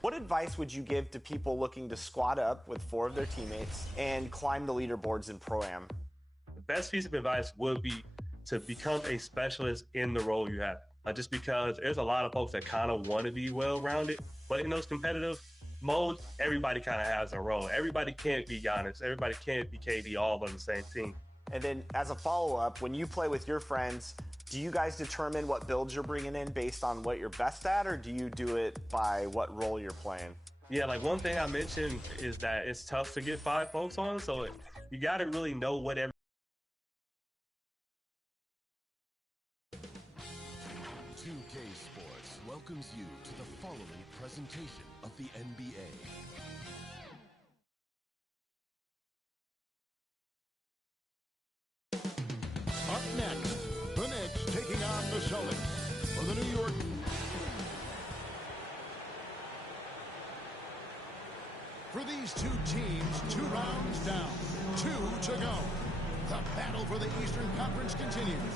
What advice would you give to people looking to squad up with 4 of their teammates and climb the leaderboards in Pro-Am? The best piece of advice would be to become a specialist in the role you have. Just because there's a lot of folks that kind of want to be well-rounded, but in those competitive modes, everybody kind of has a role. Everybody can't be Giannis. Everybody can't be KD all on the same team. And then as a follow-up, when you play with your friends, do you guys determine what builds you're bringing in based on what you're best at, or do you do it by what role you're playing? Yeah, like one thing I mentioned is that it's tough to get 5 folks on, so you got to really know what every 2K Sports welcomes you to the following presentation of the NBA. Up next, the Knicks taking on the Celtics for the New York. For these 2 teams, 2 rounds down, 2 to go. The battle for the Eastern Conference continues.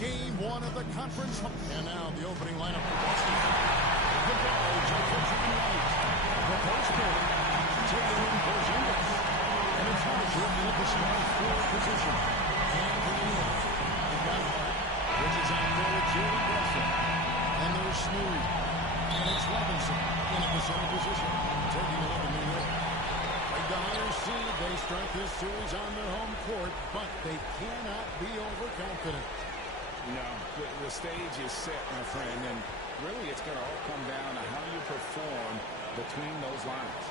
Game 1 of the conference. And now the opening lineup for Boston. The Bulls are pitching right. The post play. Taylor and Porzingis. And it's Hauser in at the small forward position. And for New York, they've got Hart, which is out there with Jalen Brunson. And there's Smooth. And it's Robinson in at the center position. Taking a look at New York. Like the higher seed, they start this series on their home court, but they cannot be overconfident. No, the stage is set, my friend, and really it's going to all come down to how you perform between those lines.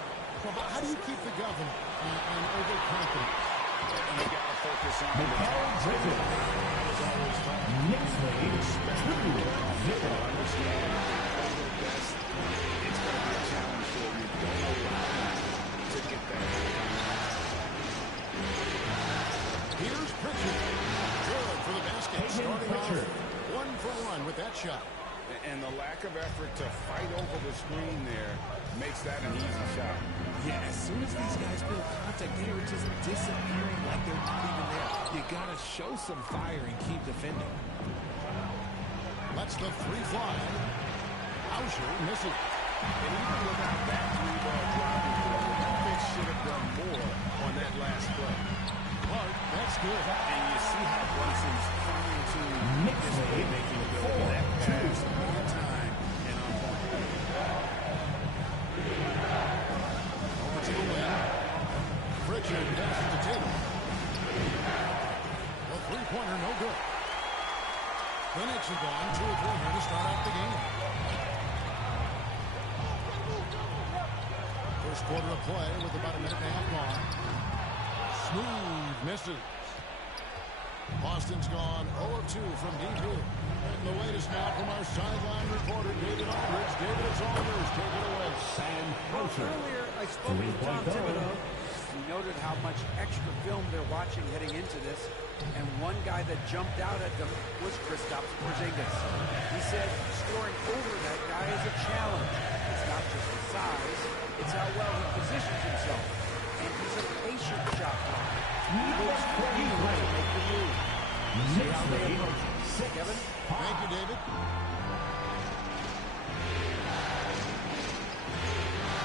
Well, but how do you keep the governor and overconfidence? And you got to focus on the Knicks lead 2-0. understand the best. It's going to be a challenge for you. Don't allow to get that. Here's Pritchard. Good for the basket. Starting off 1 for 1 with that shot. And the lack of effort to fight over the screen there makes that an easy shot. Yeah, as soon as these guys feel contact, they are just disappearing like they're not even there. You got to show some fire and keep defending. Lets the 3 fly. Hauser misses. And even without that 3-ball driving throw, the offense should have done more on that last play. Clark, that's good. And you see how Brunson's trying to this way, making a go of that pass on time and on point. Over to the wing. Pritchard passes to Tatum. The 3-pointer, no good. The Knicks have gone 2 of 3 here to start out the game. First quarter of play with about a minute and a half gone. Smooth misses. Boston's gone 0 of 2 from deep here. And the latest now from our sideline reporter, David Aldridge. David, it's all yours. Take it away. Sam Hauser. Earlier, I spoke with John Thibodeau. He noted how much extra film they're watching heading into this. And one guy that jumped out at them was Kristaps Porzingis. He said scoring over that guy is a challenge. It's not just the size, it's how well he positions himself. And he's a patient shot blocker. He looks ready to make the move. See how they approach it. Kevin? Thank you, David.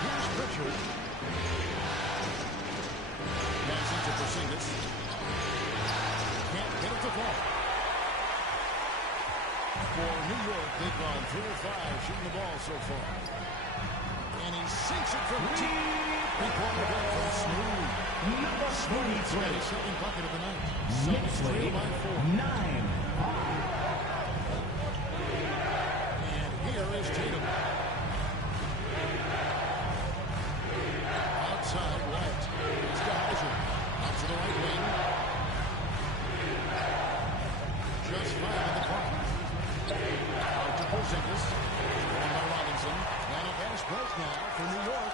Here's Pritchard. Passes to Porzingis. Can't get it to fall. For New York, they've gone 3 of 5 shooting the ball so far. And he sinks it from deep. Three-pointer goal from Smooth. Smooth's got his second bucket of the night. Knicks lead 9. And here is Tatum. Outside right. It's to Hauser. Out to the right wing. Just 5 on the clock. Out to Porzingis. And by Robinson. And a pass break now for New York.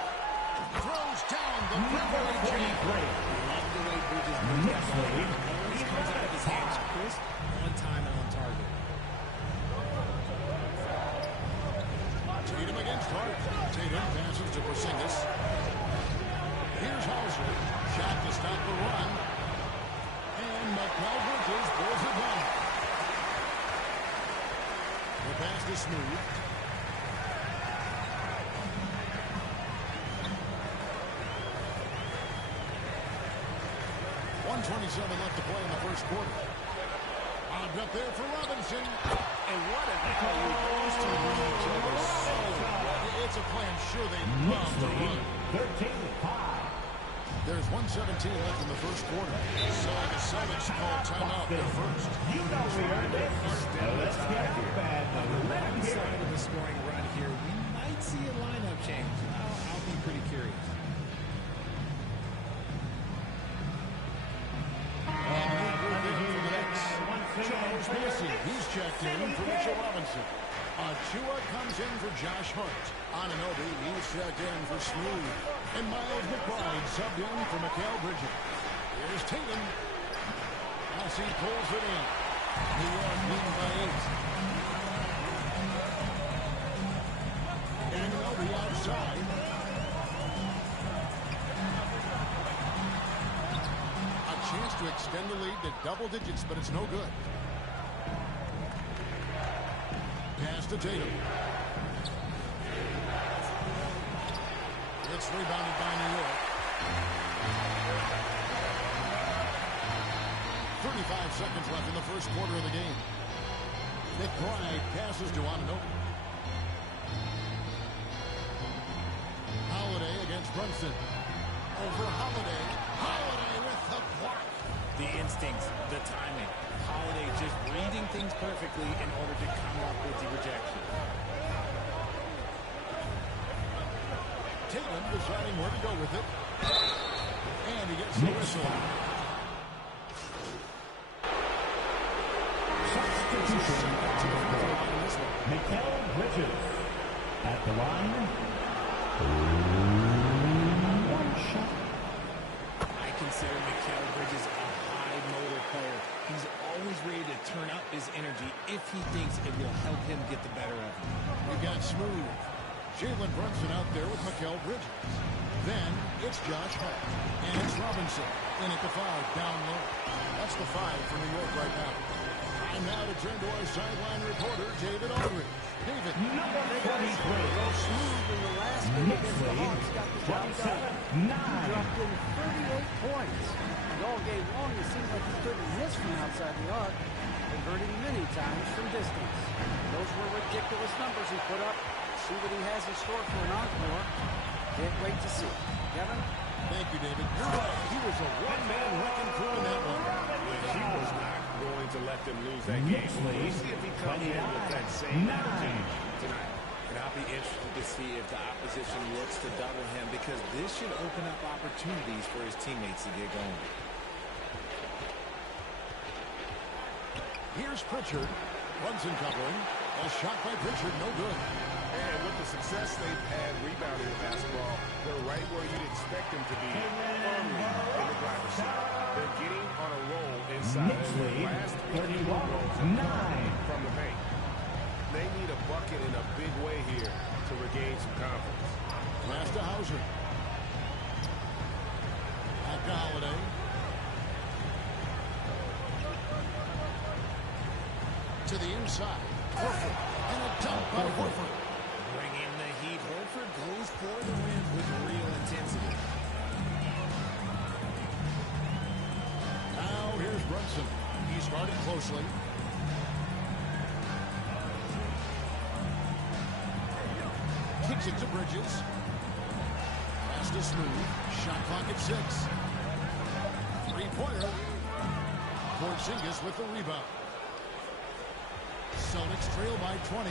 Throws down the Beverly Jam. Love the way Bridges moves that ball. Always comes out of his hands crisp, on time and on target. Tatum against Hart. Tatum passes to Porzingis. Here's Hauser. Shot to stop the run. And Mikal Bridges pulls it down. The pass to Smooth. 1:27 left to play in the first quarter. Lobbed up there for Robinson. And what an alley. Those two run each other so well. It's a play I'm sure they love to run. 13-5. There's 1:17 left in the first quarter. So the Celtics call timeout there first. You know we earned it. Let's get it back. On the left side of the scoring run here, we might see a lineup change. I'll be pretty curious. Charles Massey, he's checked in for Mitchell Robinson. Achua comes in for Josh Hart. Anunoby, he's checked in for Smooth. And Miles McBride subbed in for Mikal Bridges. Here's Tatum. Massey pulls it in. New York leading by 8. Anunoby outside. A chance to extend the lead to double digits, but it's no good. Pass to Tatum. It's rebounded by New York. 35 seconds left in the first quarter of the game. McBride passes to Anunoby. Holiday against Brunson. Over Holiday. Holiday with the block. The instincts, the timing. Holiday just reading things perfectly in order to come up with the rejection. Tatum deciding where to go with it. And he gets the whistle. Substitution. Mikal Bridges at the line. One shot. I consider Mikal Bridges a high-motor player. He's always ready to turn up his energy if he thinks it will help him get the better of him. We got Smooth. Jalen Brunson out there with Mikal Bridges. Then it's Josh Hart. And it's Robinson. In at the 5, down low. That's the 5 for New York right now. And now to turn to our sideline reporter, David Aldridge. David. Number 43. Smooth in the last game against the Hawks got the job done. He 9. dropped in 38 points. And all game long, it seemed like he couldn't miss from outside the arc, converting many times from distance. Those were ridiculous numbers he put up. See what he has in store for an encore. Can't wait to see it. Kevin? Thank you, David. You're right. He was a one-man wrecking crew in that one. He was not going to let them lose that game. We'll see if he comes in with that same attitude tonight. And I'll be interested to see if the opposition looks to double him, because this should open up opportunities for his teammates to get going. Here's Pritchard. Brunson covering. A shot by Pritchard, no good. And with the success they've had rebounding the basketball, they're right where you'd expect them to be, firmly in the driver's seat. They're getting on a roll inside of their last 31-9 from the paint. They need a bucket in a big way here to regain some confidence. Pass to Hauser. Back to Holiday. To the inside. Horford. And a dunk by Horford. Bring in the heat. Horford goes for the rim with real intensity. Now here's Brunson. He's guarded closely. Kicks it to Bridges. Pass to Smooth. Shot clock at 6. Three-pointer. Porzingis with the rebound. Celtics trail by 20.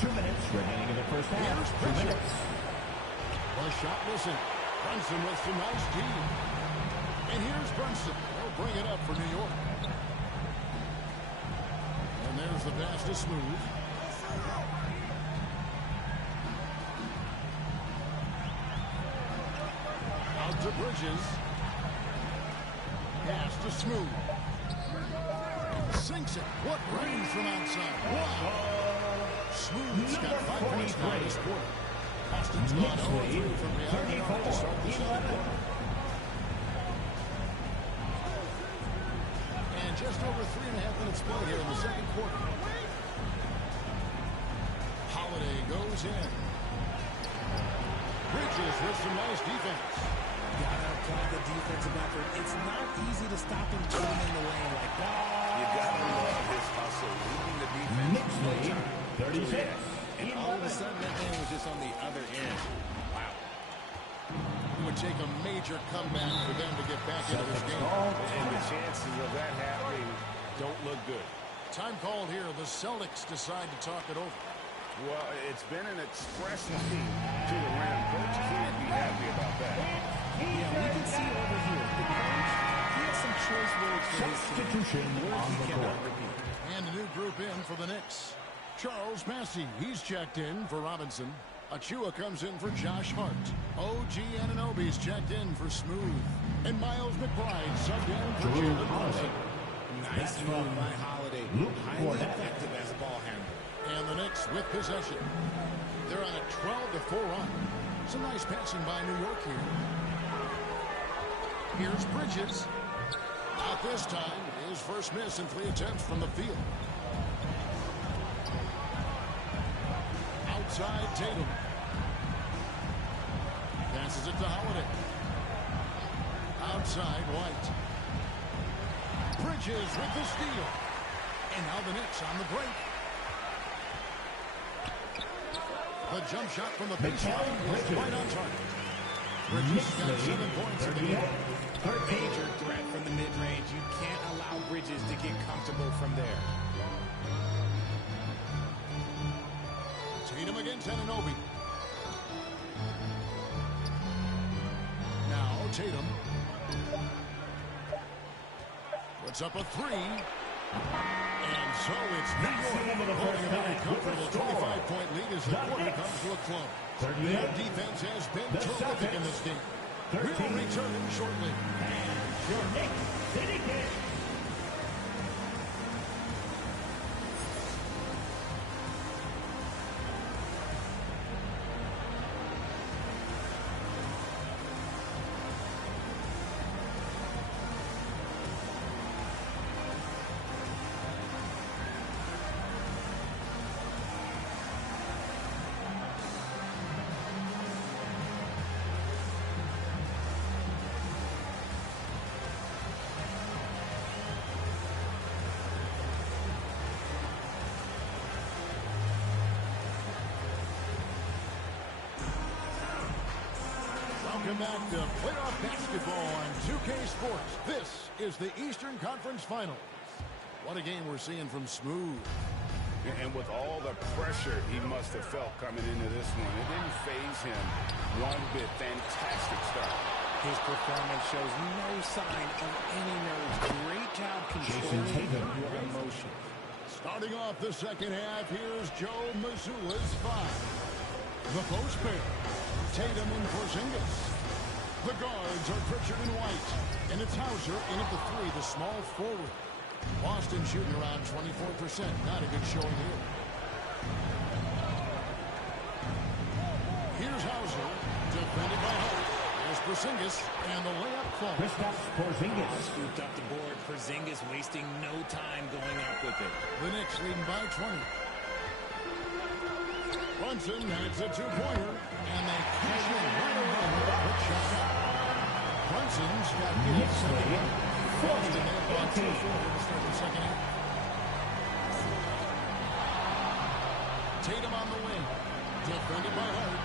2 minutes remaining in the first half. Here's 2 Pritchard. minutes. The shot missing. Brunson with some nice D. And here's Brunson. They'll bring it up for New York. And there's the pass to Smooth. Out to Bridges. Pass to Smooth. Sinks it. What range from outside. Wow. Smooth's got 5 points now this quarter. Boston's gone 0-3 from reality to start the second quarter. And just over 3.5 minutes play here in the second quarter. Holiday goes in. Bridges with some nice defense. Gotta applied the defensive effort. It's not easy to stop him getting in the lane like that. You gotta love his hustle, leading the defense. Next lead, 36. And all of a sudden, that man was just on the other end. Wow. It would take a major comeback for them to get back into this game. And the chances of that happening don't look good. Time called here. The Celtics decide to talk it over. Well, it's been an express lane to the rim. Coach can't be happy about that. Yeah, we can see over here. The coach, he has some choice words for his team. Substitution on He the cannot court. repeat. And a new group in for the Knicks. Charles Massey, he's checked in for Robinson. Achua comes in for Josh Hart. OG Anunoby's checked in for Smooth. And Miles McBride subbed in for Drew Jalen Brunson. Nice move by Holiday. Highly effective as a ball handler. And the Knicks with possession. They're on a 12-4 run. Some nice passing by New York here. Here's Bridges. Not this time. His first miss in 3 attempts from the field. Outside Tatum. Passes it to Holiday. Outside White. Bridges with the steal. And now the Knicks on the break. The jump shot from the baseline is right on target. Bridges got 7 points in the game. A major threat from the mid-range. You can't allow Bridges to get comfortable from there. Tatum against Anunoby. Now Tatum puts up a 3. And so it's New York holding a very comfortable 25-point lead as the quarter comes to a close. Their defense has been terrific in this game. We'll return shortly. Your Knicks City Kid. Welcome back to playoff basketball on 2K Sports. This is the Eastern Conference Finals. What a game we're seeing from Smooth. And with all the pressure he must have felt coming into this one, it didn't faze him one bit. Fantastic start. His performance shows no sign of any nerves. Great job controlling your emotion. Starting off the second half, here's Joe Mazzulla's 5. The post pair. Tatum and Porzingis. The guards are Pritchard and White. And it's Hauser in at the 3, the small forward. Boston shooting around 24%. Not a good showing here. Here's Hauser. Defended by Hart. There's Porzingis. And the layup falls. Kristaps Porzingis. Scooped up the board. Porzingis wasting no time going up with it. The Knicks leading by 20. Brunson has a 2-pointer, and they cash in right away with a quick shot. Brunson's got his second. Boston had brought 2 forward to start the second half. Tatum on the wing. Defended by Hart.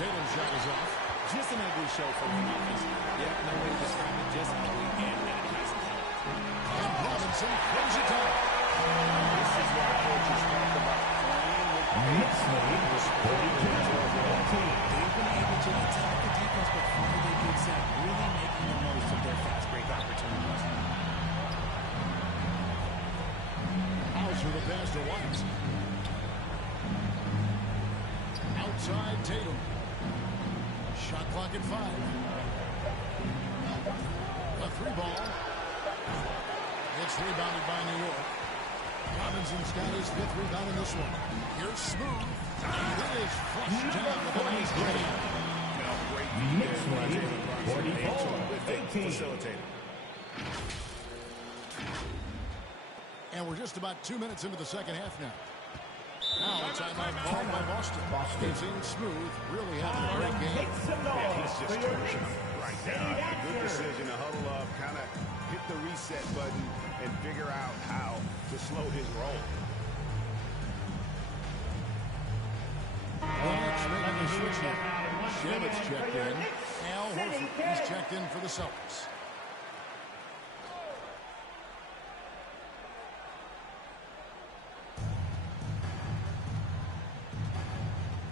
Tatum's shot is off. Just an ugly show for him offensively. Yep, no way to describe it. Just ugly, and that it hasn't helped. And Robinson throws it down. This is why coaches talk about playing with Next lead was 42. They've been able to attack the defense before they get set, really making the most of their fast break opportunities. Hauser the pass to White. Outside Tatum. Shot clock at 5. A 3 ball. It's rebounded by New York. Robinson's got his 5th rebound in this one. Here's Smooth. And it is flushed down with a nice grade. Next lead, 44-18. Facilitator. And we're just about 2 minutes into the second half now. Now a timeout called by Boston. It's in Smooth, really having a great game. He's just torching them right now. A good decision to huddle up, kind of hit the reset button, and figure out how to slow his roll. Bucks making the switch here. Shamit's checked in. Al Horford is checked in for the Celtics.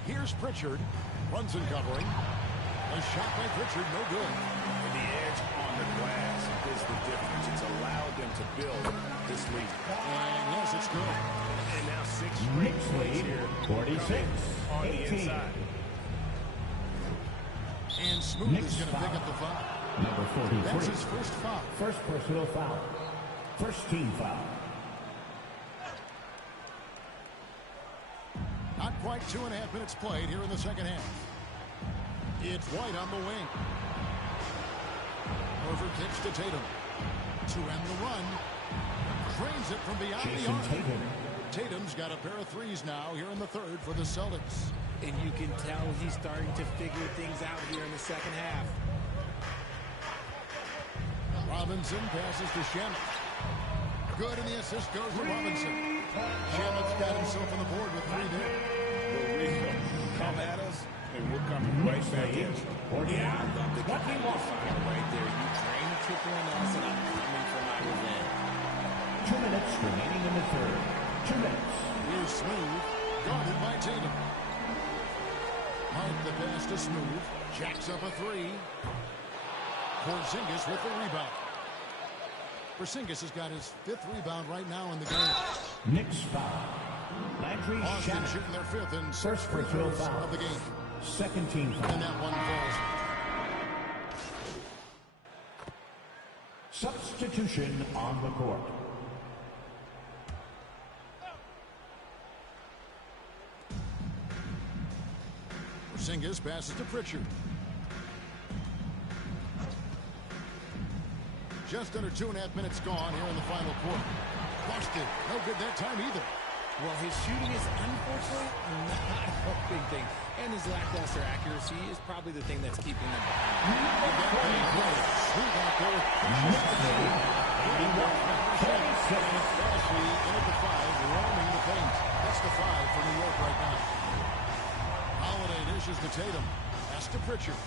Here's Pritchard. Runs and covering. A shot by Pritchard, no good. The edge on the glass is the difference. It's allowed them to build this lead. And yes, it's good. And now 6 straight plays here. 46. On the inside. And Smooth is going to pick up the foul. Number 43. That's his first foul. First personal foul. First team foul. Not quite 2.5 minutes played here in the second half. It's White on the wing. Horford kicks to Tatum. To end the run. Drains it from beyond the arc. Tatum's got a pair of threes now here in the third for the Celtics. And you can tell he's starting to figure things out here in the second half. Robinson passes to Shamet. Good, and the assist goes to Robinson. Shamet's got himself on the board with 3 there. For real. Come at us, and we're coming right back in. Yeah, I love the competitive fire right there. You drain the triple on us, and I'm coming for my revenge. 2 minutes remaining in the third. 2 minutes. Here's Smooth. Guarded by Tatum. Hart the pass to Smooth. Jacks up a 3. Porzingis with the rebound. Porzingis has got his 5th rebound right now in the game. Knicks foul. Landry Boston Shamet. shooting their 5th and 6th First free personal throws foul. of the game. Second team foul. And that one falls. Substitution on the court. Porzingis passes to Pritchard. Just under 2.5 minutes gone here in the final quarter. Busted. No good that time either. Well, his shooting is unfortunately not a big thing. And his lackluster accuracy is probably the thing that's keeping him behind. Smooth out there. Rashid in at the 5, roaming the paint. That's the 5 for New York right now. Holiday dishes to Tatum. Pass to Pritchard.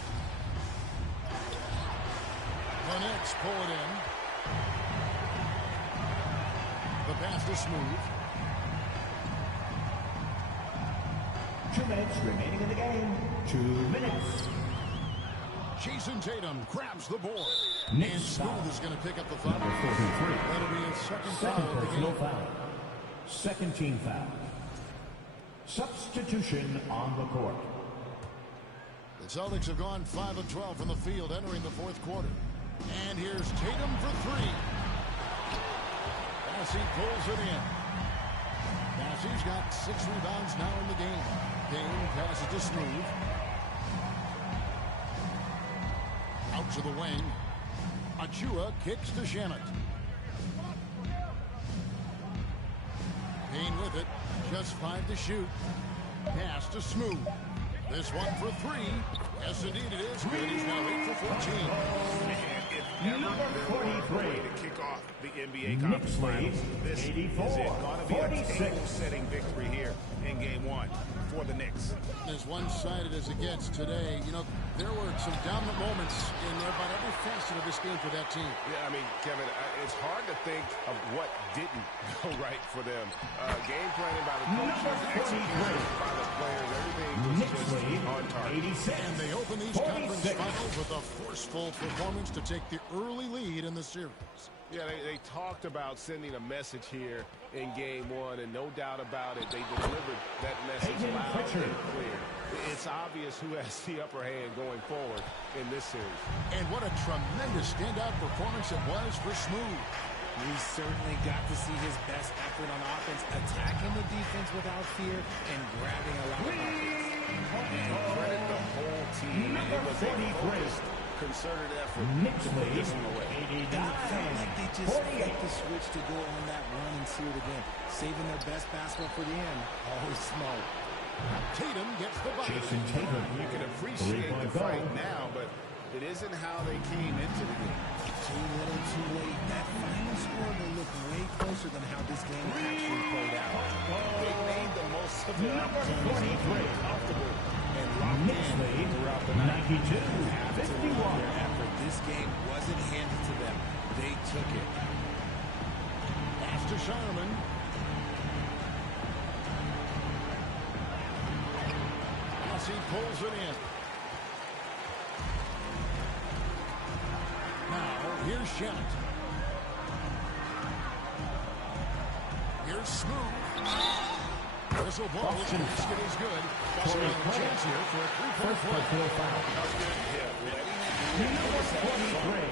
The Knicks pull it in. The pass to Smooth. 2 minutes remaining in the game. 2 minutes. Jason Tatum grabs the board. Knicks And Smooth foul. is going to pick up the foul. Number 43. That'll be his second Second foul of the personal game. foul. Second team foul. Substitution on the court. The Celtics have gone 5 of 12 from the field entering the fourth quarter. And here's Tatum for 3. Bassey pulls it in. Bassey's got 6 rebounds now in the game. Payne passes to Smooth. Out to the wing. Achua kicks to Shamet. Payne with it. Just 5 to shoot. Pass to Smooth. This one for 3. Yes, indeed it is. Good. He's now 8 for 14. If ever there were a way to kick off the NBA Conference Finals, this is it. Going to be a table-setting victory here in Game 1 for the Knicks. As one-sided as it gets today, you know, there were some dominant moments in about every facet of this game for that team. Yeah, I mean, Kevin, it's hard to think of what didn't go right for them. Game planning by the coaches, execution by the players, everything was just on target. And they open these conference finals with a forceful performance to take the early lead in the series. Yeah, they talked about sending a message here in Game 1, and no doubt about it, they delivered that message loud and clear. It's obvious who has the upper hand going forward in this series. And what a tremendous standout performance it was for Smooth. We certainly got to see his best effort on offense, attacking the defense without fear and grabbing a lot of buckets. And credit the whole team. It was a focused, concerted effort to put this one away. And it felt like they just flip the switch to go on that run and see it again. Saving their best basketball for the end. Always smart. Tatum gets the bucket. Jason Tatum. You can appreciate the fight now, but it isn't how they came into the game. Too little, too late. That final score will look way closer than how this game actually played out. They made the most of their Number opportunities, 43. comfortable, and locked in throughout the night. 92-51. Their effort. This game wasn't handed to them. They took it. Pass to Sharman. He pulls it in. Now, here's Shennett. Here's Smooth. Whistle blows. Basket is good. Chance here for a three-point play. Number 43.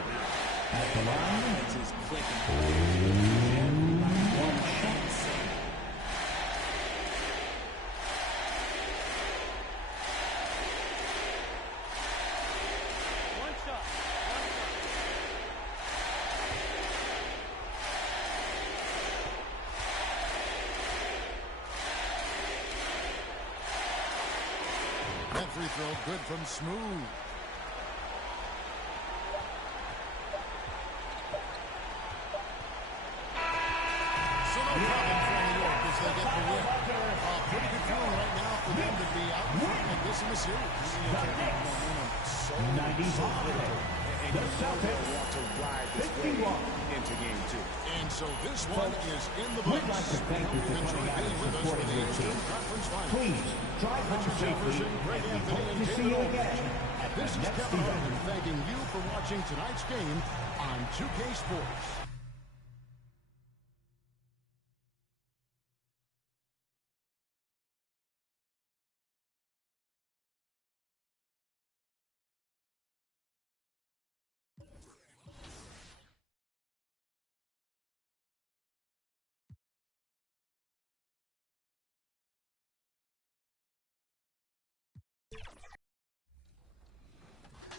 At the line. It's his clicking. One shot. That free throw good from Smooth. So no problem for New York as they get the win. Pretty good feeling right now for them to be out in front like this in the series. So 95. The Celtics Want to ride this 51. wave into game 2. And so this one is in the books. We'd like to thank you for coming out and supporting your team. Conference Finals. Please drive home safely, Jefferson, Greg and we Anthony, hope and to see David you Olden. again at the This is next Kevin event. Harlan thanking you for watching tonight's game on 2K Sports.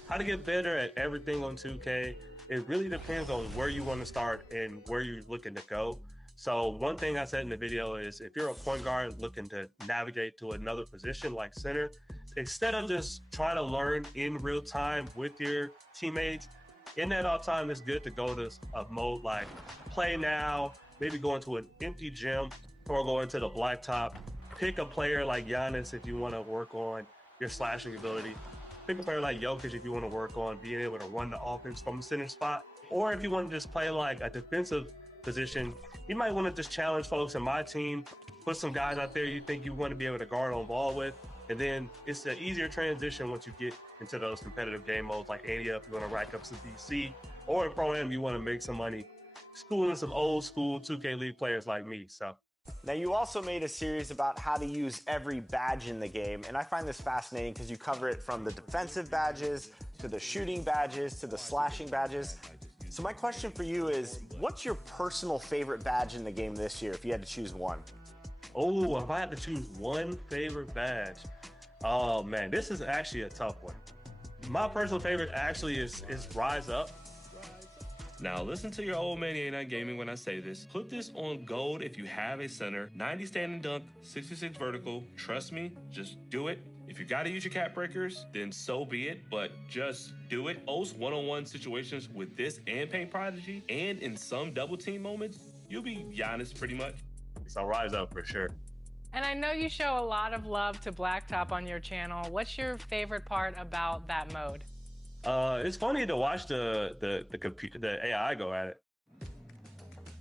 How to get better at everything on 2K, it really depends on where you want to start and where you're looking to go. So one thing I said in the video is if you're a point guard looking to navigate to another position like center, instead of just trying to learn in real time with your teammates, in that off time, it's good to go to a mode like play now, maybe go into an empty gym or go into the blacktop. Pick a player like Giannis if you want to work on your slashing ability. Pick a player like Jokic if you want to work on being able to run the offense from the center spot. Or if you want to just play like a defensive position, you might want to just challenge folks in my team, put some guys out there you think you want to be able to guard on ball with. And then it's an easier transition once you get into those competitive game modes like Ante Up, you want to rack up some DC, or in Pro-Am, you want to make some money schooling some old school 2K League players like me. So. Now, you also made a series about how to use every badge in the game, and I find this fascinating because you cover it from the defensive badges to the shooting badges to the slashing badges. So my question for you is, what's your personal favorite badge in the game this year if you had to choose one? Oh, if I had to choose one favorite badge, oh man, this is actually a tough one. My personal favorite actually is Rise Up. Now listen to your old man 89 Gaming when I say this. Put this on gold if you have a center. 90 standing dunk, 66 vertical. Trust me, just do it. If you gotta use your cap breakers, then so be it, but just do it. Most one-on-one situations with this and Paint Prodigy, and in some double team moments, you'll be Giannis pretty much. So Rise Up for sure. And I know you show a lot of love to Blacktop on your channel. What's your favorite part about that mode? It's funny to watch the AI go at it.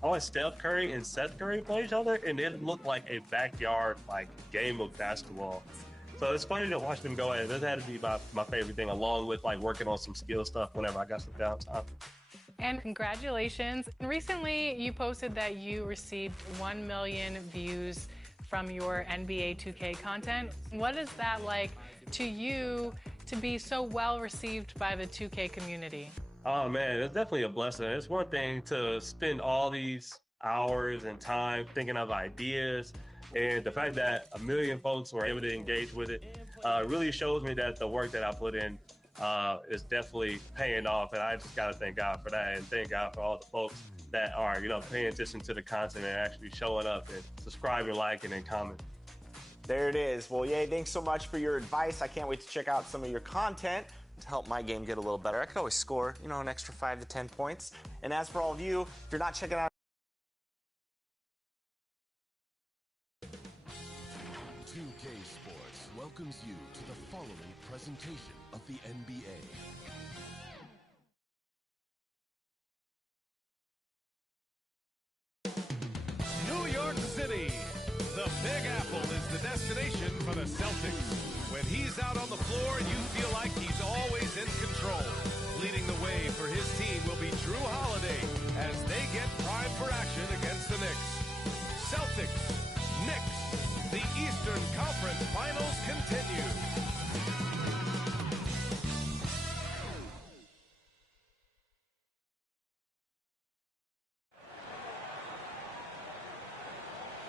I watched Steph Curry and Seth Curry play each other, and it looked like a backyard game of basketball. So it's funny to watch them go at it. That had to be my favorite thing, along with working on some skill stuff whenever I got some downtime. And congratulations. Recently, you posted that you received 1 million views from your NBA 2K content. What is that like to you to be so well received by the 2K community? Oh man, it's definitely a blessing. It's one thing to spend all these hours and time thinking of ideas, and the fact that 1 million folks were able to engage with it really shows me that the work that I put in is definitely paying off, and I just got to thank God for that, and thank God for all the folks that are, paying attention to the content and actually showing up and subscribing, liking, and commenting. There it is. Well, yay, thanks so much for your advice. I can't wait to check out some of your content to help my game get a little better. I could always score, an extra 5 to 10 points. And as for all of you, if you're not checking out 2K Sports welcomes you to the following presentation of the NBA. New York City. The Big Apple is the destination for the Celtics. When he's out on the floor, you feel like he's always in control. Leading the way for his team will be Drew Holiday as they get primed for action against the Knicks. Celtics, Knicks, the Eastern Conference Finals continue.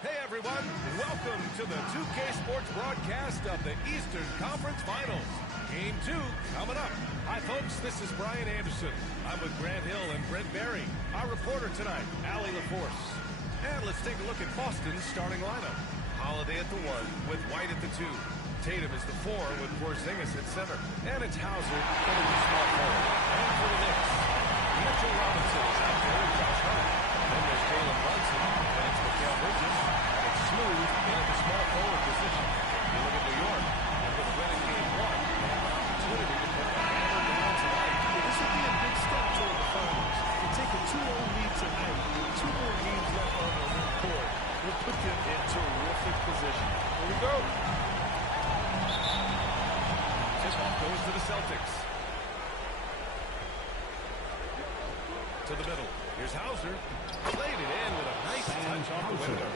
Hey everyone, welcome to the 2K Sports broadcast of the Eastern Conference Finals. Game 2 coming up. Hi folks, this is Brian Anderson. I'm with Grant Hill and Brent Berry. Our reporter tonight, Allie LaForce. And let's take a look at Boston's starting lineup. Holiday at the 1 with White at the 2. Tatum is the 4 with Porzingis at center. And it's Hauser for the small forward. And for the Knicks, Mitchell Robinson is out there with Josh Hart. Then there's Jalen Brunson, and it's Mikal Bridges. And it's Smooth in at the small forward position. You look at New York, and with a win in Game 1, they have an opportunity to put the hammer down tonight. This would be a big step toward the finals. To take a 2-0 lead tonight, 2 more games left on the home court will put them in terrific position. Here we go. Tip-off goes to the Celtics. To the middle. Here's Hauser. Played it in with a nice touch off the window.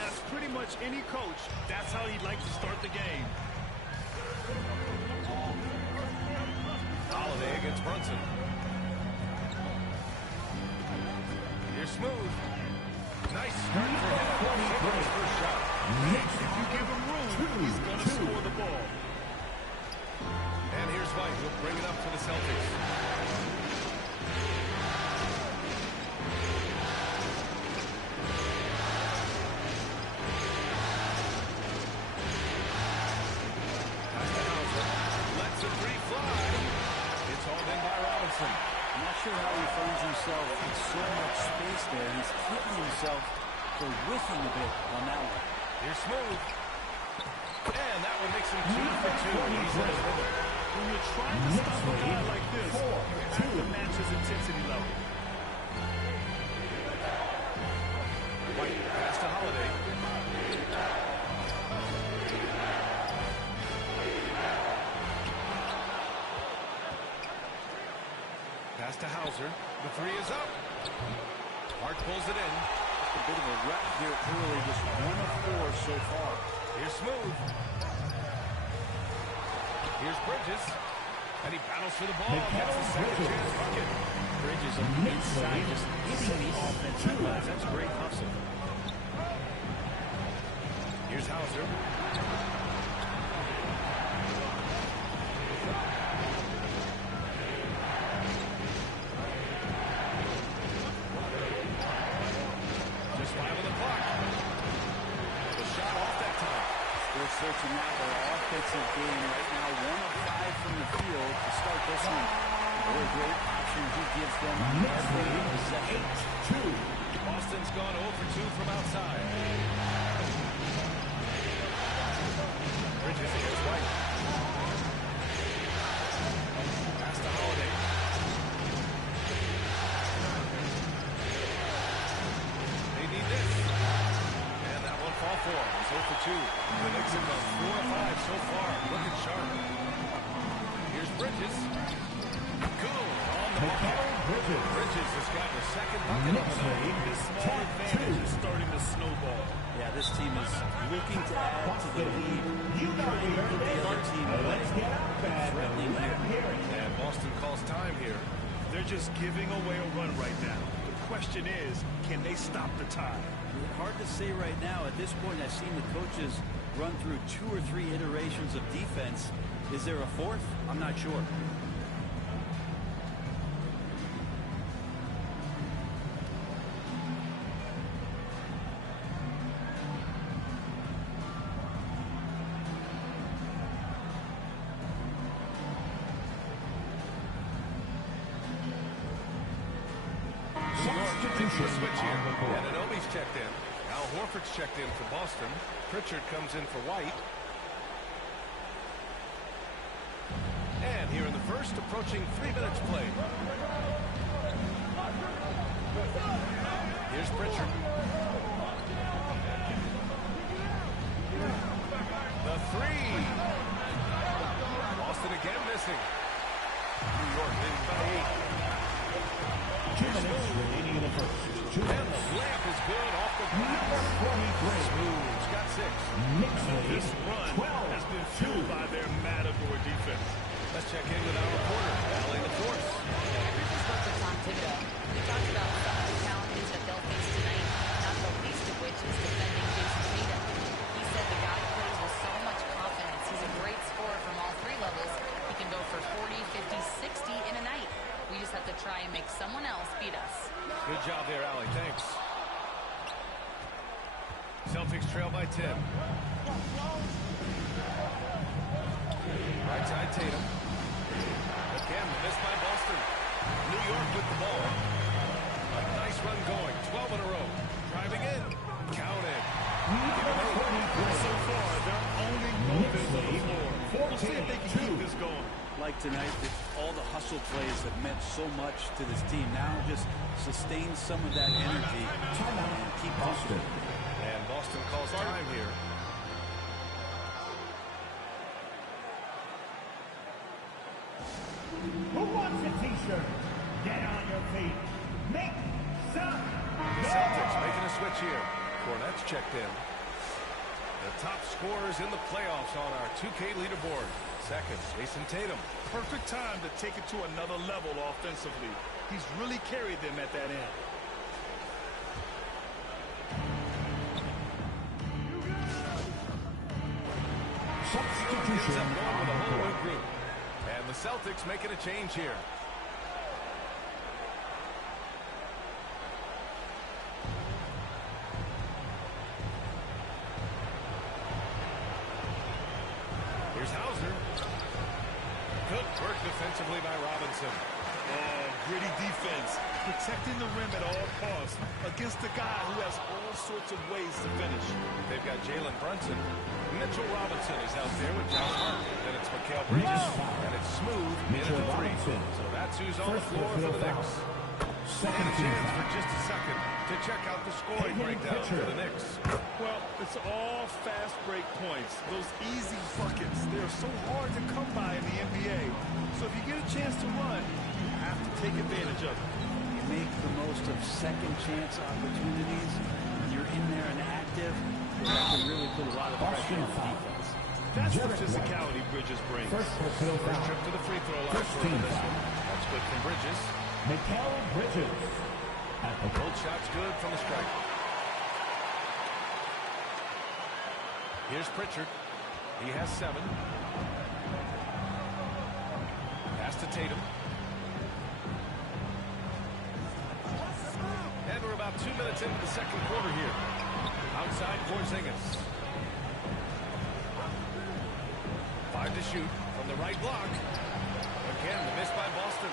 That's pretty much any coach. That's how he'd like to start the game. Holiday against Brunson. Here's Smooth. Nice start for him. His first shot. If you give him room, he's going to score the ball. And here's White. He'll bring it up for the Celtics. I'm not sure how he finds himself in so much space there. He's hitting himself for whiffing a bit on that one. Here's Smooth. And that one makes him 2 for 2. He's in his rhythm. When you're trying to stop a guy like this, you have to match his intensity level. White pass to Holiday. Pass to Hauser. The 3 is up. Hart pulls it in. Just a bit of a rep here early. Just 1 of 4 so far. Here's Smooth. Here's Bridges. And he battles for the ball. Gets the second chance bucket. Bridges on the inside, just hitting the offensive glass. That's great hustle. Here's Hauser. Searching out their offensive game right now. 1 of 5 from the field to start this one. Very great option. He gives them every possession. 2. Boston's gone 0 for 2 from outside. Bridges against White. Pass to Holiday. They need this. And that one fall for him. He's 0 for 2. The Knicks have gone 4 of 5 so far. Looking sharp. Here's Bridges. Go on the bucket. Bridges has gotten a second bucket on the night. This small advantage is starting to snowball. Yeah, this team is looking to add to the lead. Trying to put the other team away. Threatening here. And Boston calls time here. They're just giving away a run right now. The question is, can they stop the time? Hard to say right now. At this point, I've seen the coaches run through 2 or 3 iterations of defense. Is there a 4th? I'm not sure. substitution switch here. on the court. And Anunoby's checked in. Al Horford's checked in for Boston. Pritchard comes in for White. And here in the first, approaching 3 minutes played. Here's Pritchard. The three. Boston again missing. New York leading by 8. 2 minutes remaining in the first. And the layup is good off the glass. Smooth. Got 6. This run has been fueled by their Matador defense. Let's check in with our reporter, Allie LaForce. Bridges spoke to Tom Thibodeau. He talked about some of the challenges that they'll face tonight, not the least of which is defending Jason Tatum. He said the guy plays with so much confidence. He's a great scorer from all 3 levels. He can go for 40, 50, 60 in a night. We just have to try and make someone else beat us. Good job there, Allie. Thanks. Celtics trail by 10. Right side Tatum. Again, missed by Boston. New York with the ball. A nice run going. 12 in a row. Driving in. Counted. So far, they're owning movement on the floor. We'll see if they can keep this going. Like tonight, all the hustle plays have meant so much to this team. Now just sustain some of that energy and keep Boston. And Boston calls time here. Who wants a t-shirt? Get on your feet. Make some The Celtics making a switch here. Cornette's checked in. The top scorers in the playoffs on our 2K leaderboard. Second, Jason Tatum. Perfect time to take it to another level offensively. He's really carried them at that end. substitution Ends up going on with a the whole court. new group. And the Celtics making a change here. Here's Hauser. Good work defensively by Robinson. Oh, gritty defense. Protecting the rim at all costs against a guy who has all sorts of ways to finish. They've got Jalen Brunson. Mitchell Robinson is out there with Josh Hart. Then it's Mikal Bridges. And it's smooth in at the 3. So that's who's on the floor for the Knicks. And a chance for just a second to check out the scoring breakdown for the Knicks. Well, it's all fast break points. Those easy buckets, they're so hard to come by in the NBA. So if you get a chance to run, you have to take advantage of it. You make the most of second chance opportunities. When you're in there and active, that can really put a lot of pressure on defense. That's the physicality Bridges brings. First Trip to the free throw line for this one. That's good from Bridges. Mikal Bridges. At the Both shots good from the stripe. Here's Pritchard. He has 7. Pass to Tatum. And we're about 2 minutes into the second quarter here. Outside Porzingis. 5 to shoot from the right block. Again, the miss by Boston.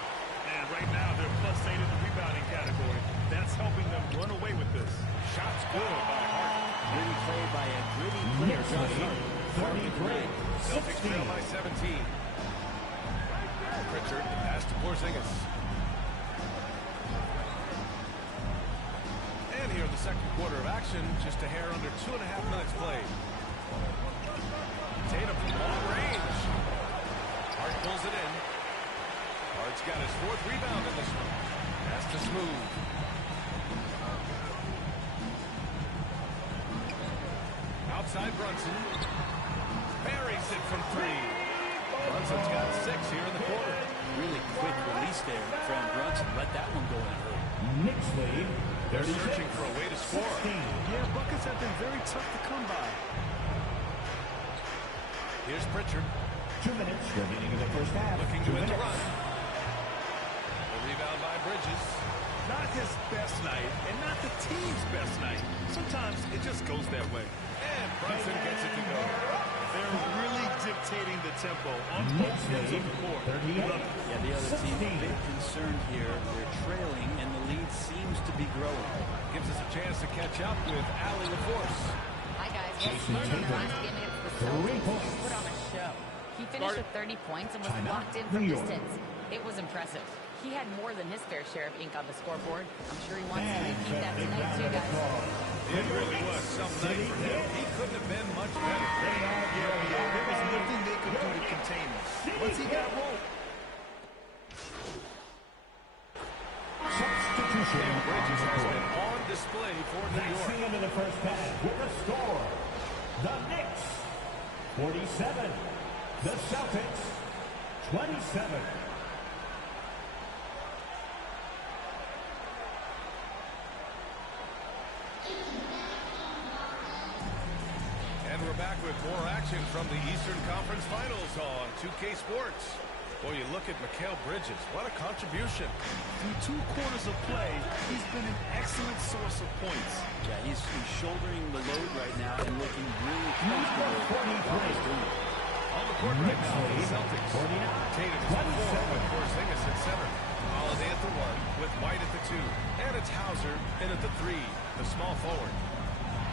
And right now, they're +8 in the rebounding category. That's helping them run away with this. Shots good by Hart. Gritty play by a gritty player, Josh Hart. 33. Celtics trail by 17. Pritchard, the pass to Porzingis. And here in the second quarter of action, just a hair under 2.5 minutes played. Tatum from long range. Hart pulls it in. Hart's got his 4th rebound in this one. Pass to Smooth. Outside Brunson. Buries it from 3. Brunson's got 6 here in the quarter. Really quick release there from Brunson. Let that one go in a hurry. Knicks lead. They're searching for a way to score. 16. Yeah, buckets have been very tough to come by. Here's Pritchard. 2 minutes remaining in the first half. Looking 2 to end the minutes. run. A rebound by Bridges. Not his best night, and not the team's best night. Sometimes it just goes that way. And Brunson gets it to go. They're really dictating the tempo on both ends of the court. 38. Love it. Yeah, the other team a bit concerned here. They're trailing, and the lead seems to be be growing. Gives us a chance to catch up with Allie LaForce. Hi, guys. Well, Smith in the last game against the Celtics put on a show. He finished with 30 points and was locked in from distance. It was impressive. He had more than his fair share of ink on the scoreboard. I'm sure he wants to repeat that tonight, too, guys. It really was some night for him. He couldn't have been much better. Yeah. There was nothing they could do to contain him. Once he got rolled. Substitution. Bridges has been on display for New York. That's the end of the first half with the score. The Knicks, 47. The Celtics, 27. And we're back with more action from the Eastern Conference Finals on 2K Sports. Boy, you look at Mikal Bridges. What a contribution. Through 2 quarters of play, he's been an excellent source of points. Yeah, he's shouldering the load right now and looking really comfortable while he's doing it. On the court right now for the Celtics. Tatum is at 4 with Porzingis at center. Holiday at the 1 with White at the 2. And it's Hauser in at the 3, the small forward.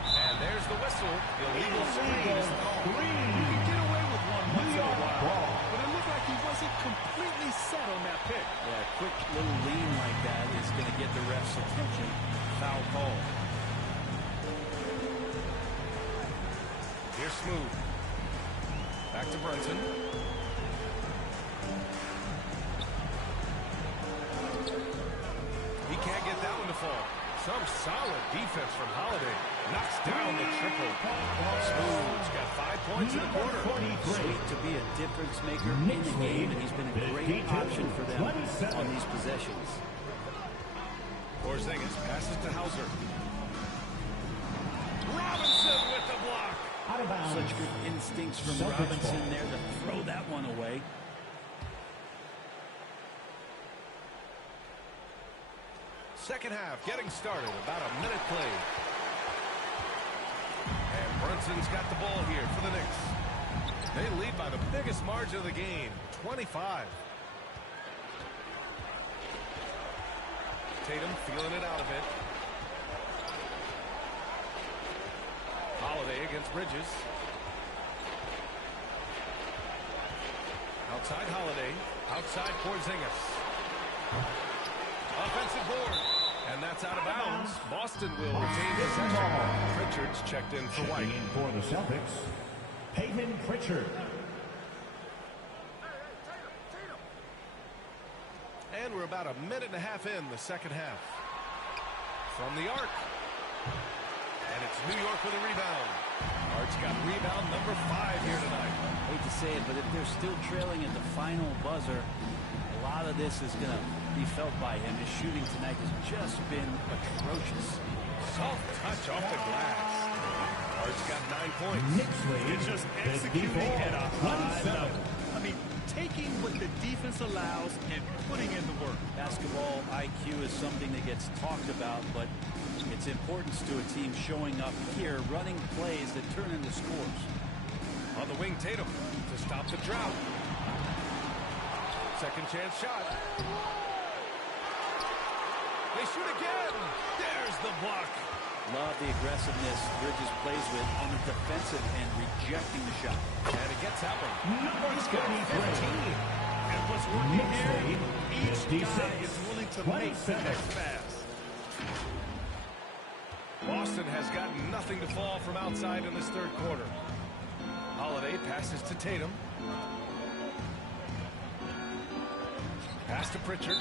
And there's the whistle. Illegal screen is the call. You can get away with one once in a while, but it looked like he wasn't completely set on that pick. Yeah, a quick little lean like that is going to get the ref's attention. Foul call. Here's Smooth. Back to Brunson. He can't get that one to fall. Some solid defense from Holiday. Knocks down the triple. Smooth's got 5 points in the quarter. Sweet to be a difference maker in the game, and he's been a great option for them on these possessions. Porzingis passes to Hauser. Robinson with the block. Such good instincts from Robinson there to throw that one away. Second half getting started. About a minute played. And Brunson's got the ball here for the Knicks. They lead by the biggest margin of the game, 25. Tatum feeling it out a bit. Holiday against Bridges. Outside Holiday. Outside Porzingis. Offensive board. And that's out of bounds. Boston will retain possession. Pritchard's checked in for White. In for the Celtics, Peyton Pritchard. And we're about a minute and a half in the second half. From the arc. And it's New York with a rebound. Art's got rebound number 5 here tonight. I hate to say it, but if they're still trailing at the final buzzer, a lot of this is going to be felt by him. His shooting tonight has just been atrocious. Soft touch off the glass. Art's got 9 points. It's just executing at a high level. I mean, taking what the defense allows and putting in the work. Basketball IQ is something that gets talked about, but its importance to a team showing up here, running plays that turn into scores. On the wing, Tatum to stop the drought. Second chance shot. They shoot again. There's the block. Love the aggressiveness Bridges plays with on the defensive end, rejecting the shot. And it gets that one. He's got 15. And what's working here, each guy is willing to make the next pass. Boston has gotten nothing to fall from outside in this third quarter. Holiday passes to Tatum. Pass to Pritchard.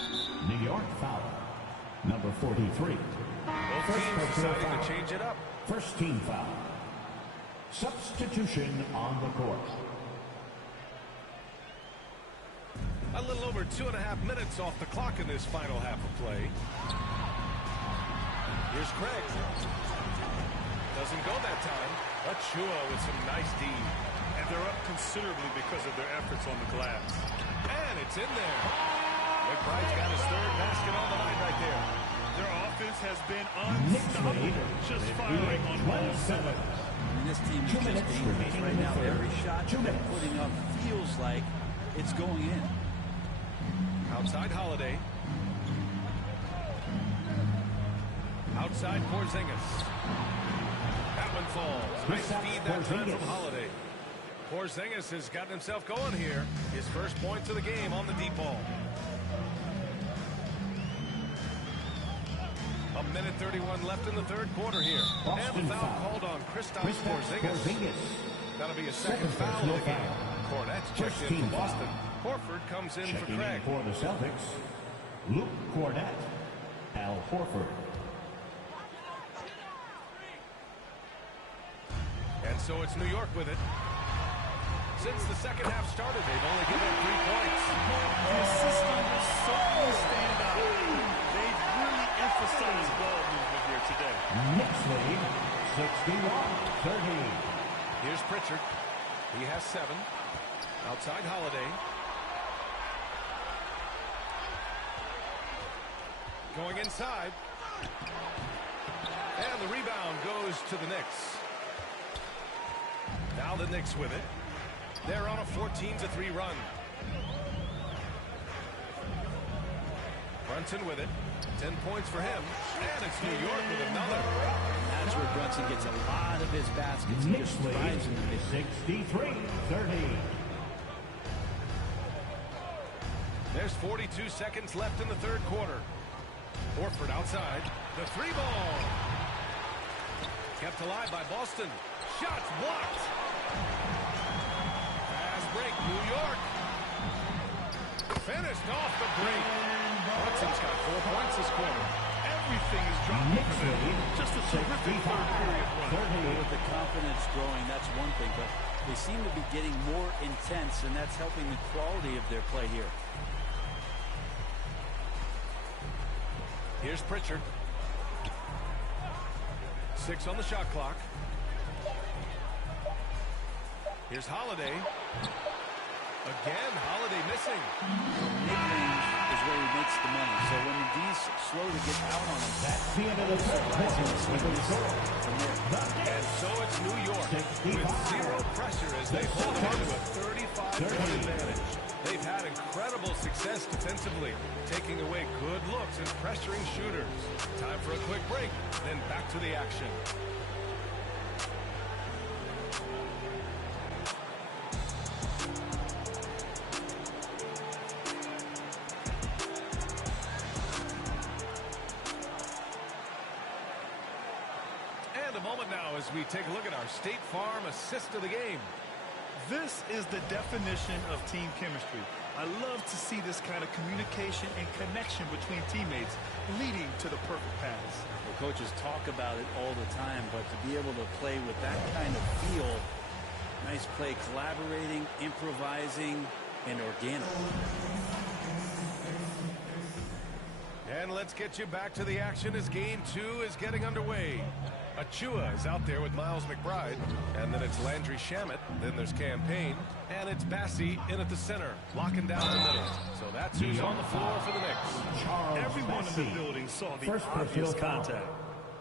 New York foul. Number 43. Both teams deciding to change it up. First team foul. Substitution on the court. A little over 2.5 minutes off the clock in this final half of play. Here's Craig. Doesn't go that time. Achua with some nice D. And they're up considerably because of their efforts on the glass. And it's in there. McBride's got his third basket on the night right there. Their offense has been unstoppable. Just firing on all cylinders. This team is just dangerous right now. Every shot they're putting up feels like it's going in. Outside Holiday. Outside Porzingis. That one falls. Nice feed that time from Holiday. Porzingis has gotten himself going here. His first points of the game on the deep ball. 1:31 left in the third quarter here. And the foul called on Kristaps Porzingis. That'll be a second foul of the game. Cornette's checked in for Boston. Horford comes in for Craig. For the Celtics, Luke Cornette, Al Horford. And so it's New York with it. Since the second half started, they've only given up 3 points. The system will certainly stand out. They've really emphasized ball movement here today. Knicks lead, 61-30. Here's Pritchard. He has 7. Outside Holiday. Going inside. And the rebound goes to the Knicks. Now the Knicks with it. They're on a 14-3 run. Brunson with it. 10 points for him. And it's New York with another. That's where Brunson gets a lot of his baskets. He just thrives in the mid. 63-30. There's 42 seconds left in the third quarter. Horford outside. The 3-ball. Kept alive by Boston. Shots blocked. Fast break, New York. Finished off the break. Brunson's got 4 points this quarter. Everything is dropping for them. Just a terrific third period run. Well, with the confidence growing, that's one thing, but they seem to be getting more intense, and that's helping the quality of their play here. Here's Pritchard. 6 on the shot clock. Here's Holiday. Again, Holiday missing. Mid-range is where he makes the money. So when he's slow to get out on him, That's the end of the third quarter. And so it's New York with 0 pressure as they hold on to a 35-point advantage. They've had incredible success defensively, taking away good looks and pressuring shooters. Time for a quick break, then back to the action. And a moment now as we take a look at our State Farm assist of the game. This is the definition of team chemistry. I love to see this kind of communication and connection between teammates leading to the perfect pass. Well, coaches talk about it all the time, but to be able to play with that kind of feel, nice play, collaborating, improvising, and organic. And let's get you back to the action as game 2 is getting underway. Achua is out there with Miles McBride, and then it's Landry Shamet, then there's Campaign, and it's Bassie in at the center, locking down the middle. So that's who's on the floor for the Knicks. Everyone in the building saw the obvious contact.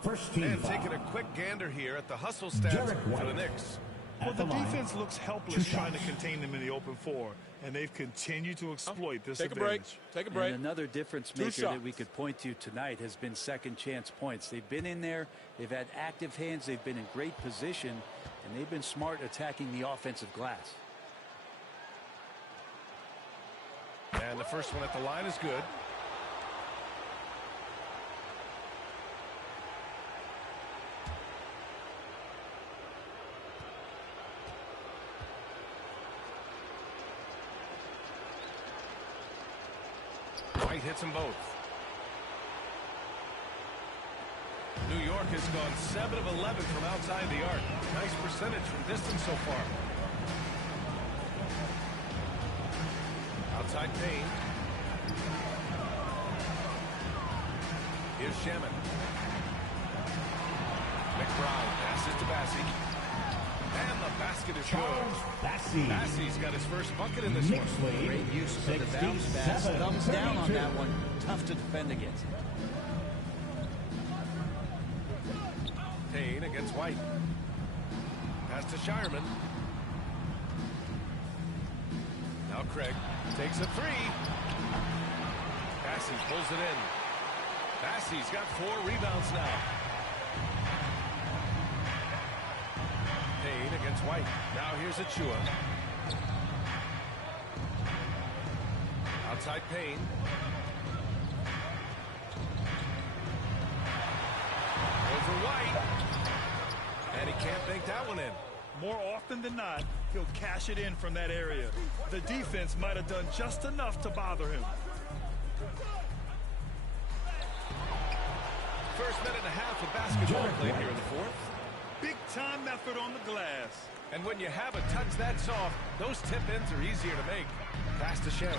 First team And taking a quick gander here at the hustle stats for the Knicks. Well, the defense looks helpless trying to contain them in the open floor, and they've continued to exploit this advantage. Take a break. And another difference maker that we could point to tonight has been second chance points. They've been in there, they've had active hands, they've been in great position, and they've been smart attacking the offensive glass. And the first one at the line is good. White hits them both. New York has gone 7 of 11 from outside the arc. Nice percentage from distance so far. Outside Payne. Here's Shaman. McBride passes to Bassie. And the basket is good. Bassie's got his first bucket in this one. Great use of the bounce pass. Thumbs down on that one. Tough to defend against. Payne against White. Pass to Shireman. Now Craig takes a 3. Bassie pulls it in. Bassey's got 4 rebounds now. Payne against White. Now here's Achua. Outside Payne. Over White. And he can't bank that one in. More often than not, he'll cash it in from that area. The defense might have done just enough to bother him. First minute and a half of basketball played here in the fourth. Big time effort on the glass. And when you have a touch that soft, those tip-ins are easier to make. Pass to Shannon.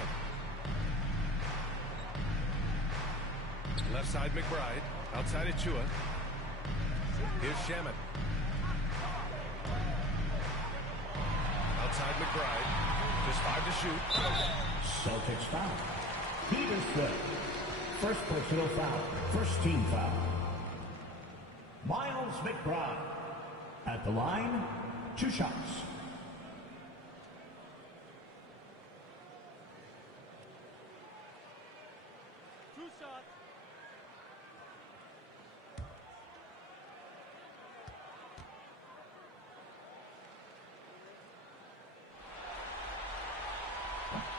Left side McBride. Outside Achua. Here's Shaman. Outside McBride. Just 5 to shoot. Celtics foul. Heat is good. First personal foul. First team foul. Miles McBride. At the line, 2 shots.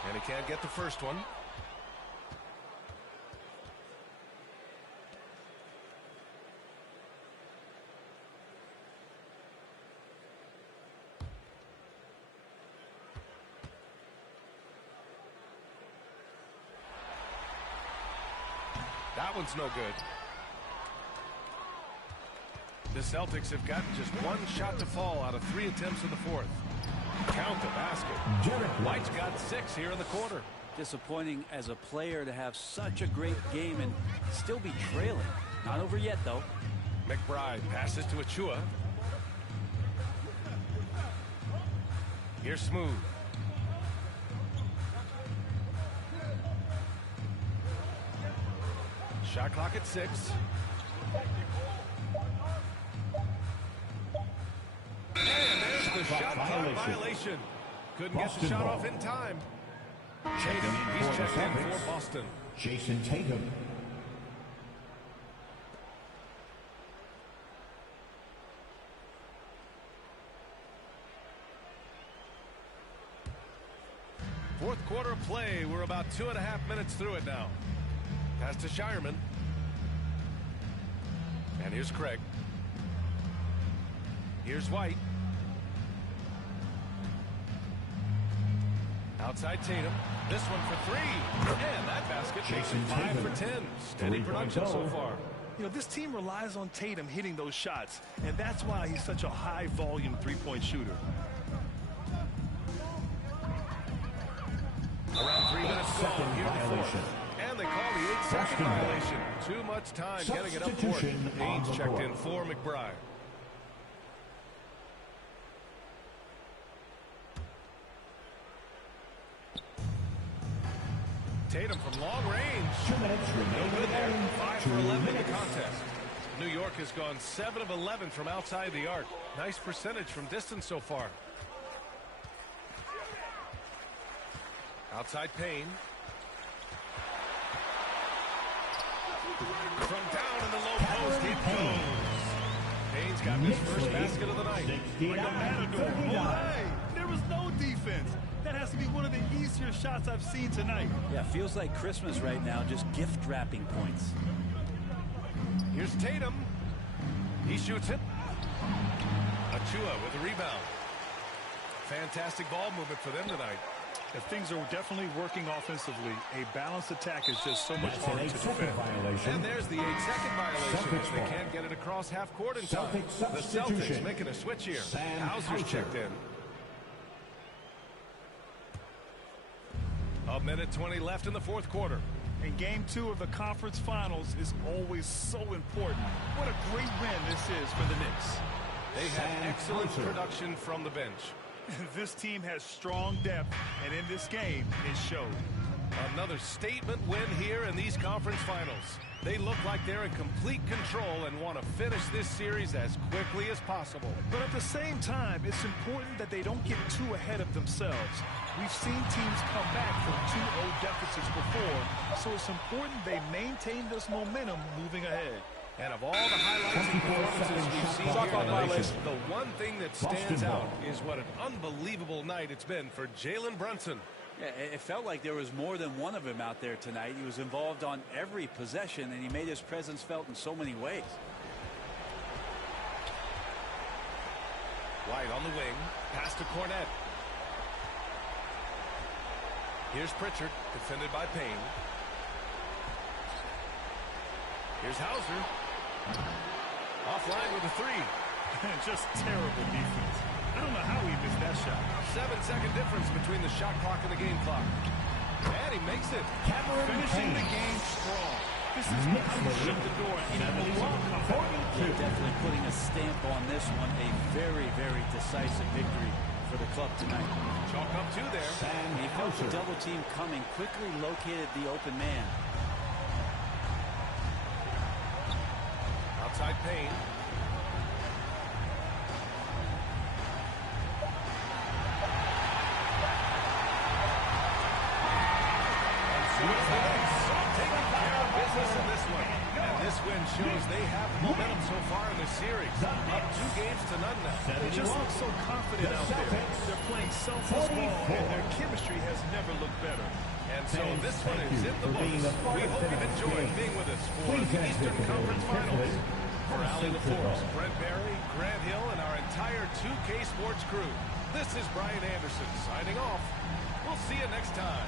And he can't get the first one. That one's no good. The Celtics have gotten just 1 shot to fall out of 3 attempts in the fourth. Count the basket. White's got 6 here in the quarter. Disappointing as a player to have such a great game and still be trailing. Not over yet, though. McBride passes to Achua. Here's Smooth. Shot clock at 6. And there's the shot clock violation. Couldn't get the shot off in time. Tatum, he's checked in for Boston. Jason Tatum. Fourth quarter of play. We're about 2.5 minutes through it now. Pass to Shireman. And here's Craig. Here's White. Outside Tatum. This one for 3. And that basket makes it 5 for 10. Steady production so far. You know, this team relies on Tatum hitting those shots, and that's why he's such a high-volume three-point shooter. Around 3 minutes to go here in the fourth. And they call the 8-second violation. Too much time getting it up court. Haynes checked in for McBride. Tatum from long range. 2 minutes No remaining. good there. 5 for 11 in the contest. New York has gone 7 of 11 from outside the arc. Nice percentage from distance so far. Outside Payne. From down in the low post, it goes. Payne's got his first basket of the night. Like a matador. Oh, hey, there was no defense. That has to be one of the easier shots I've seen tonight. Yeah, feels like Christmas right now, just gift wrapping points. Here's Tatum. He shoots it. Achua with a rebound. Fantastic ball movement for them tonight. If things are definitely working offensively, a balanced attack is just so much harder to defend. And there's the 8-second violation. They can't get it across half court in time. The Celtics making a switch here. Hauser's checked in. A minute 20 left in the fourth quarter. And game 2 of the conference finals is always so important. What a great win this is for the Knicks. They had excellent production from the bench. This team has strong depth, and in this game, it showed. Another statement win here in these conference finals. They look like they're in complete control and want to finish this series as quickly as possible. But at the same time, it's important that they don't get too ahead of themselves. We've seen teams come back from 2-0 deficits before, so it's important they maintain this momentum moving ahead. And of all the highlights and performances we've seen here tonight, the one thing that stands out is what an unbelievable night it's been for Jalen Brunson. Yeah, it felt like there was more than one of him out there tonight. He was involved on every possession, and he made his presence felt in so many ways. White on the wing, pass to Cornette. Here's Pritchard, defended by Payne. Here's Hauser. Offline with a three. Just terrible defense. I don't know how he missed that shot. 7-second difference between the shot clock and the game clock. And he makes it. Finishing the game strong. This is how you shut the door any long comeback. They're definitely putting a stamp on this one. A very, very decisive victory for the club tonight. Chalk up two there. He felt the double team coming, quickly located the open man. Outside Payne. In this one. And this win shows they have momentum so far in the series. Up 2 games to none now. They just look so confident out there. They're playing selfless ball, and their chemistry has never looked better. And so this one is in the books. We hope you've enjoyed being with us for the Eastern Conference Finals. For Allie LaForce, Brent Barry, Grant Hill, and our entire 2K Sports crew, this is Brian Anderson signing off. We'll see you next time.